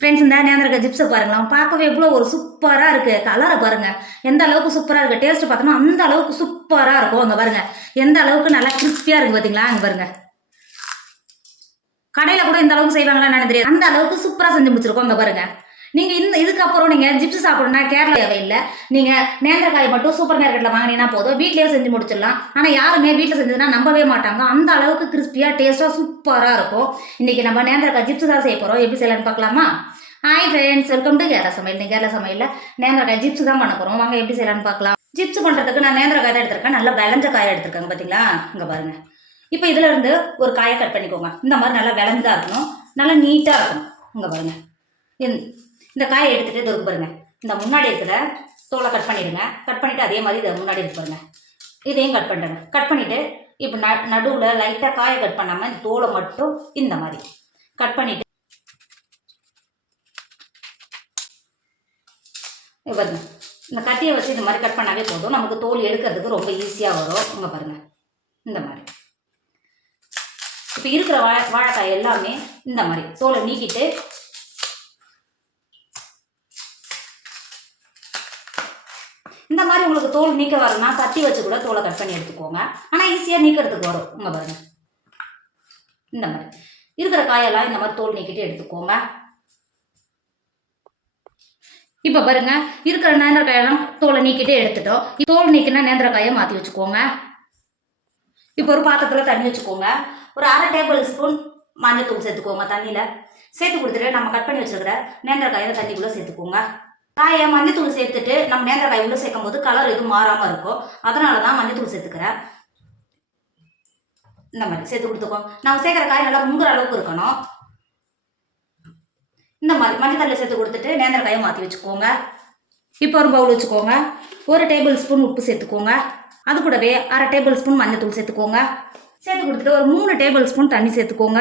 Friends இந்த நேந்திரக்காய் ஜிப்ஸை பாருங்களேன், பார்க்கவே எவ்வளோ ஒரு சூப்பராக இருக்குது. கலரை பாருங்கள் எந்த அளவுக்கு சூப்பராக இருக்குது. டேஸ்ட்டு பார்த்தோம்னா அந்த அளவுக்கு சூப்பராக இருக்கும். அங்கே பாருங்கள் எந்த அளவுக்கு நல்லா கிறிஸ்பியாக இருக்குது பார்த்தீங்களா. அங்கே பாருங்கள் கடையில் கூட இந்த அளவுக்கு செய்வாங்களான்னு எனக்கு தெரியாது. அந்த அளவுக்கு சூப்பராக செஞ்சு முடிச்சிருக்கோம். அங்கே பாருங்கள் நீங்கள் இதுக்கப்புறம் நீங்கள் ஜிப்ஸ் சாப்பிடணும்னா கேரளா தேவையில்லை. நீங்கள் நேந்திரக்காய் மட்டும் சூப்பர் மார்க்கெட்டில் வாங்கினீங்கன்னா போதும், வீட்லேயே செஞ்சு முடிச்சிடலாம். ஆனால் யாருமே வீட்டில் செஞ்சதுன்னா நம்பவே மாட்டாங்க. அந்த அளவுக்கு கிறிஸ்பியாக டேஸ்ட்டாக சூப்பராக இருக்கும். இன்றைக்கி நம்ம நேந்திரக்காய் ஜிப்ஸ் தான் செய்ய போகிறோம். எப்படி செய்யலான்னு பார்க்கலாமா? Hi friends, welcome to Kerala சமையல். நீங்கள் கேரளா சமையலில் நேந்திரக்காய் ஜிப்ஸ் தான் பண்ண போகிறோம். வாங்க எப்படி செய்யலான்னு பார்க்கலாம். ஜிப்ஸ் பண்ணுறதுக்கு நான் நேந்திரக்காய் தான் எடுத்திருக்கேன். நல்லா விளைஞ்ச காயை எடுத்திருக்கேங்க பார்த்தீங்களா. இங்கே பாருங்கள். இப்போ இதில் இருந்து ஒரு காயை கட் பண்ணிக்கோங்க. இந்த மாதிரி நல்லா விளைஞ்சா இருக்கணும், நல்லா நீட்டாக இருக்கணும். இங்கே பாருங்கள். இந்த காயை எடுத்துகிட்டு இது இருக்கு பாருங்கள். இந்த முன்னாடி இருக்கிற தோலை கட் பண்ணிடுங்க. கட் பண்ணிவிட்டு அதே மாதிரி இதை முன்னாடி இருக்கு பாருங்கள், இதையும் கட் பண்ணிடுங்க. கட் பண்ணிவிட்டு இப்போ நடுவில் லைட்டாக காயை கட் பண்ணாமல் இந்த தோலை மட்டும் இந்த மாதிரி கட் பண்ணிவிட்டு பாருங்க. இந்த கத்தியை வச்சு இந்த மாதிரி கட் பண்ணாவே போதும். நமக்கு தோல் எடுக்கிறதுக்கு ரொம்ப ஈஸியாக வரும். இங்கே பாருங்கள் இந்த மாதிரி. இப்போ இருக்கிற வாழைக்காய் எல்லாமே இந்த மாதிரி தோலை நீக்கிட்டு இந்த மாதிரி உங்களுக்கு தோல் நீக்க வரணும்னா கத்தி வச்சு கூட தோலை கட் பண்ணி எடுத்துக்கோங்க. ஆனால் ஈஸியாக நீக்கிறதுக்கு வரும். இங்கே பாருங்கள் இந்த மாதிரி இருக்கிற காயெல்லாம் இந்த மாதிரி தோல் நீக்கிட்டு எடுத்துக்கோங்க. இப்போ பாருங்க இருக்கிற நேந்திரக்காயெல்லாம் தோலை நீக்கிட்டே எடுத்துட்டோம். தோல் நீக்கினா நேந்திரக்காயை மாற்றி வச்சுக்கோங்க. இப்போ ஒரு பாத்திரத்தில் தண்ணி வச்சுக்கோங்க. ஒரு 1/2 டேபிள் ஸ்பூன் மஞ்சத்தூள் சேர்த்துக்கோங்க. தண்ணியில் சேர்த்து கொடுத்துட்டு நம்ம கட் பண்ணி வச்சுருக்கிற நேந்திரக்காயை தண்ணிக்குள்ளே சேர்த்துக்கோங்க. காயை மஞ்சத்தூள் சேர்த்துட்டு நம்ம நேந்திரக்காய் உள்ளே சேர்க்கும் போது கலர் எதுவும் மாறாமல் இருக்கும். அதனால தான் மஞ்சத்தூள் சேர்த்துக்கிறேன். இந்த மாதிரி சேர்த்து கொடுத்துக்கோங்க. நம்ம சேர்க்குற காய் நல்லா முங்குற அளவுக்கு இருக்கணும். இந்த மாதிரி மஞ்சத்தூளில் சேர்த்து கொடுத்துட்டு நேந்திரக்காயை மாற்றி வச்சுக்கோங்க. இப்போ ஒரு பவுல் வச்சுக்கோங்க. 1 டேபிள் ஸ்பூன் உப்பு சேர்த்துக்கோங்க. அது கூடவே 1/2 டேபிள் ஸ்பூன் மஞ்சத்தூள் சேர்த்துக்கோங்க. சேர்த்து கொடுத்துட்டு ஒரு 3 டேபிள் ஸ்பூன் தண்ணி சேர்த்துக்கோங்க.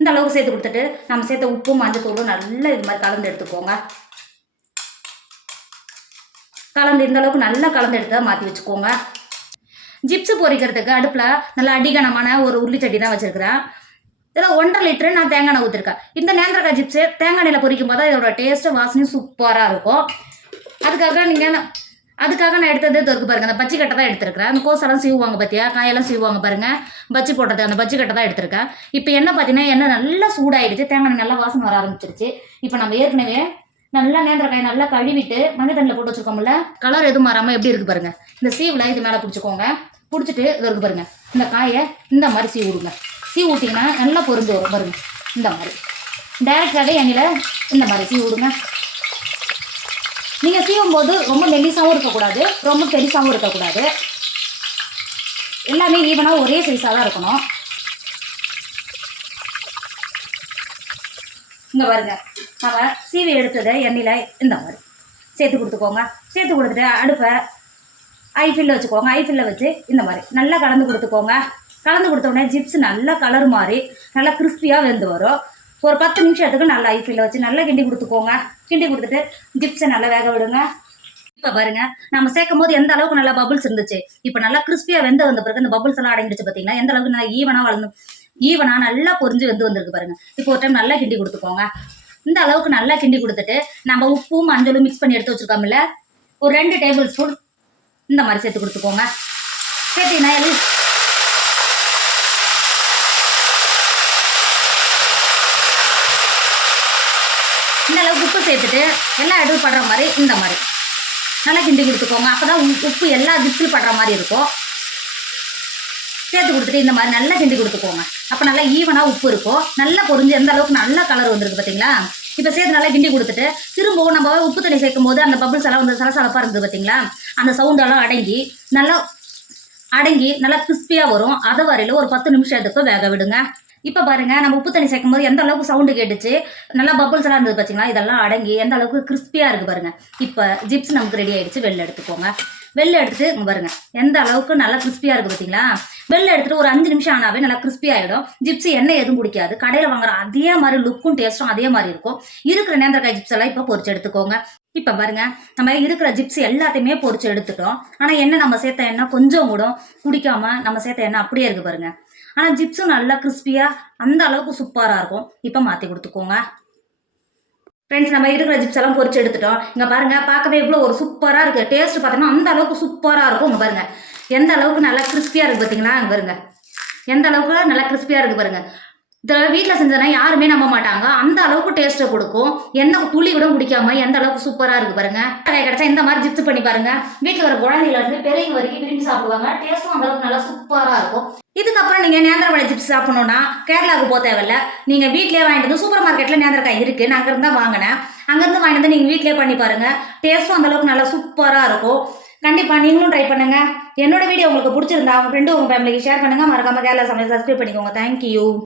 இந்த அளவுக்கு சேர்த்து கொடுத்துட்டு நம்ம சேர்த்த உப்பும் மஞ்சத்தூளும் நல்லா இது மாதிரி கலந்து எடுத்துக்கோங்க. கலந்து இந்த அளவுக்கு நல்லா கலந்து எடுத்து மாற்றி வச்சுக்கோங்க. ஜிப்ஸு பொரிக்கிறதுக்கு அடுப்பில் நல்லா அடிகனமான ஒரு உருளிச்சட்டி தான் வச்சுருக்கிறேன். இதில் 1.5 லிட்டரு நான் தேங்காய் எண்ணெய் ஊற்றிருக்கேன். இந்த நேந்திரக்காய் ஜிப்ஸு தேங்காய் எண்ணெயில் பொரிக்கும் போது இதோட டேஸ்ட்டு வாசனையும் சூப்பராக இருக்கும். அதுக்காக நான் எடுத்தது இருக்கு பாருங்கள். அந்த பச்சி கட்டை தான் எடுத்துருக்கிறேன். அந்த கோசெல்லாம் சீவுவாங்க பார்த்தியா, காயெல்லாம் சீவுவாங்க பாருங்கள். பச்சி போட்டது அந்த பச்சி கட்டை தான் எடுத்திருக்கேன். இப்போ எண்ணெய் பார்த்தீங்கன்னா எண்ணெய் நல்லா சூடாகிடுச்சு. தேங்காய் எண்ணெய் நல்லா வாசனை வர ஆரம்பிச்சிருச்சு. இப்போ நம்ம ஏற்கனவே நல்லா நேந்திரக்காய் நல்லா கழுவிட்டு மஞ்சள் தண்ணியில் போட்டு வச்சுருக்கோம்ல, கலர் எதுவும் மாறாமல் எப்படி இருக்குது பாருங்கள். இந்த சீவில் இது மேலே பிடிச்சிக்கோங்க. பிடிச்சிட்டு இது இருக்கு பாருங்கள். இந்த காயை இந்த மாதிரி சீவு விடுங்க. சீவு விட்டிங்கன்னா நல்லா பொரிஞ்சு வரும் பாருங்கள். இந்த மாதிரி டைரெக்டாகவே எண்ணெயில் இந்த மாதிரி சீவு விடுங்க. நீங்கள் சீவும் போது ரொம்ப மெல்லிசாகவும் இருக்கக்கூடாது, ரொம்ப பெருசாகவும் இருக்கக்கூடாது. எல்லாமே ஈவனாக ஒரே சைஸாக தான் இருக்கணும். இங்கே பாருங்க, நம்ம சீவி எடுத்ததை எண்ணெயில் இந்த மாதிரி சேர்த்து கொடுத்துக்கோங்க. சேர்த்து கொடுத்துட்டு அடுப்பை ஐஃபில்ல வச்சுக்கோங்க. ஐஃபில்ல வச்சு இந்த மாதிரி நல்லா கலந்து கொடுத்துக்கோங்க. கலந்து கொடுத்தோடனே ஜிப்ஸ் நல்லா கலர் மாறி நல்லா கிறிஸ்பியாக வெந்து வரும். ஒரு 10 நிமிஷத்துக்கு நல்லா ஐஃபில்ல வச்சு நல்லா கிண்டி கொடுத்துக்கோங்க. கிண்டி கொடுத்துட்டு ஜிப்ஸை நல்லா வேக விடுங்க. இப்போ பாருங்கள் நம்ம சேர்க்கும் போது எந்த அளவுக்கு நல்லா பபுள்ஸ் இருந்துச்சு. இப்போ நல்லா கிறிஸ்பியாக வந்த பிறகு இந்த பபுள்ஸ் எல்லாம் அடங்கிடுச்சு பார்த்தீங்கன்னா, எந்த அளவுக்கு நல்லா ஈவனாக நல்லா பொரிஞ்சு வந்திருக்கு பாருங்கள். இப்போ ஒரு டைம் நல்லா கிண்டி கொடுத்துக்கோங்க. இந்த அளவுக்கு நல்லா கிண்டி கொடுத்துட்டு நம்ம உப்பும் மஞ்சளும் மிக்ஸ் பண்ணி எடுத்து வச்சுருக்கோம்ல, ஒரு 2 டேபிள் ஸ்பூன் இந்த மாதிரி சேர்த்து கொடுத்துக்கோங்க. சேர்த்திங்கன்னா இந்த அளவுக்கு உப்பு சேர்த்துட்டு எல்லா இடமும் படுற மாதிரி இந்த மாதிரி நல்லா கிண்டி கொடுத்துக்கோங்க. அப்போ தான் உப்பு எல்லா ஜிப்ஸிலும் படுற மாதிரி இருக்கும். சேர்த்து கொடுத்துட்டு இந்த மாதிரி நல்லா கிண்டி கொடுத்துக்கோங்க. அப்போ நல்லா ஈவனாக உப்பு இருக்கும். நல்லா பொரிஞ்சு எந்த அளவுக்கு நல்லா கலர் வந்துருக்கு பார்த்தீங்களா. இப்போ சேர்த்து நல்லா கிண்டி கொடுத்துட்டு திரும்பவும் நம்ம உப்பு தண்ணி சேர்க்கும் போது அந்த பபிள்ஸ் எல்லாம் வந்து சலசலப்பாக இருந்தது பார்த்தீங்களா, அந்த சவுண்டெல்லாம் அடங்கி நல்லா கிறிஸ்பியாக வரும். அதை வரையில் ஒரு 10 நிமிஷத்துக்கு வேக விடுங்க. இப்போ பாருங்கள் நம்ம உப்பு தண்ணி சேர்க்கும் போது எந்த அளவுக்கு சவுண்டு கேட்டுச்சு, நல்லா பபுள்ஸ் எல்லாம் இருந்தது பார்த்தீங்களா. இதெல்லாம் அடங்கி எந்த அளவுக்கு கிறிஸ்பியாக இருக்குது பாருங்கள். இப்போ ஜிப்ஸ் நமக்கு ரெடி ஆகிடுச்சு. வெளில எடுத்துக்கோங்க. வெளில எடுத்துட்டு பாருங்கள் எந்த அளவுக்கு நல்லா கிறிஸ்பியாக இருக்குது பார்த்தீங்களா. வெளில எடுத்துகிட்டு ஒரு 5 நிமிஷம் ஆனாவே நல்லா கிறிஸ்பி ஆகிடும். ஜிப்ஸ் எண்ணெய் எதுவும் குடிக்காது. கடையில் வாங்குற அதே மாதிரி லுக்கும் டேஸ்ட்டும் அதே மாதிரி இருக்கும். இருக்கிற நேந்திரக்காய் ஜிப்ஸ் எல்லாம் இப்போ பொரிச்சு எடுத்துக்கோங்க. இப்போ பாருங்க நம்ம இருக்கிற ஜிப்ஸ் எல்லாத்தையுமே பொரிச்சு எடுத்துட்டோம். ஆனால் எண்ணெய் நம்ம சேர்த்த எண்ணெய் கொஞ்சம் கூட குடிக்காமல் நம்ம சேர்த்த எண்ணெய் அப்படியே இருக்குது பாருங்கள். ஆனால் ஜிப்ஸும் நல்லா கிறிஸ்பியாக அந்த அளவுக்கு சூப்பராக இருக்கும். இப்போ மாற்றி கொடுத்துக்கோங்க. ஃப்ரெண்ட்ஸ், நம்ம இருக்கிற ஜிப்ஸ் எல்லாம் பொரிச்சு எடுத்துட்டோம். இங்கே பாருங்கள், பார்க்கவே இவ்வளோ ஒரு சூப்பராக இருக்குது. டேஸ்ட் பார்த்தீங்கன்னா அந்த அளவுக்கு சூப்பராக இருக்கும். இங்கே பாருங்கள் எந்த அளவுக்கு நல்லா கிறிஸ்பியாக இருக்குது பார்த்தீங்களா. இங்கே பாருங்க எந்த அளவுக்கு நல்லா கிறிஸ்பியாக இருக்குது பாருங்கள். இதில் வீட்டில் செஞ்சதுனா யாருமே நம்ப மாட்டாங்க. அந்த அளவுக்கு டேஸ்ட்டை கொடுக்கும். எண்ணெய் துளி கூட குடிக்காம எந்த அளவுக்கு சூப்பராக இருக்குது பாருங்கள். கிடைச்சா இந்த மாதிரி ஜிப்ஸ் பண்ணி பாருங்கள். வீட்டில் வர குழந்தையிலேருந்து பெரியவங்க வரைக்கும் விரும்பி சாப்பிடுவாங்க. டேஸ்ட்டும் அந்த அளவுக்கு நல்லா சூப்பராக இருக்கும். இதுக்கப்புறம் நீங்கள் நேந்திரவாழை ஜிப்ஸ் சாப்பிடணுன்னா கேரளாவுக்கு போக தேவையில்ல. நீங்கள் வீட்டிலே வாங்கிட்டு வந்து சூப்பர் மார்க்கெட்டில் நேந்திரக்காய் இருக்குது. நான் அங்கேருந்து தான் வாங்கினேன். அங்கேருந்து வாங்கிட்டு வந்து நீங்கள் வீட்டிலே பண்ணி பாருங்கள். டேஸ்ட்டும் அந்தளவுக்கு நல்லா சூப்பராக இருக்கும். கண்டிப்பாக நீங்களும் ட்ரை பண்ணுங்கள். என்னோட வீடியோ உங்களுக்கு பிடிச்சிருந்தா உங்கள் ஃப்ரெண்டு உங்கள் ஃபேமிலிக்கு ஷேர் பண்ணுங்கள். மறக்காமல் கேரளா சமையல் சப்ஸ்கிரைப் பண்ணிக்கோங்க. தேங்க்யூ.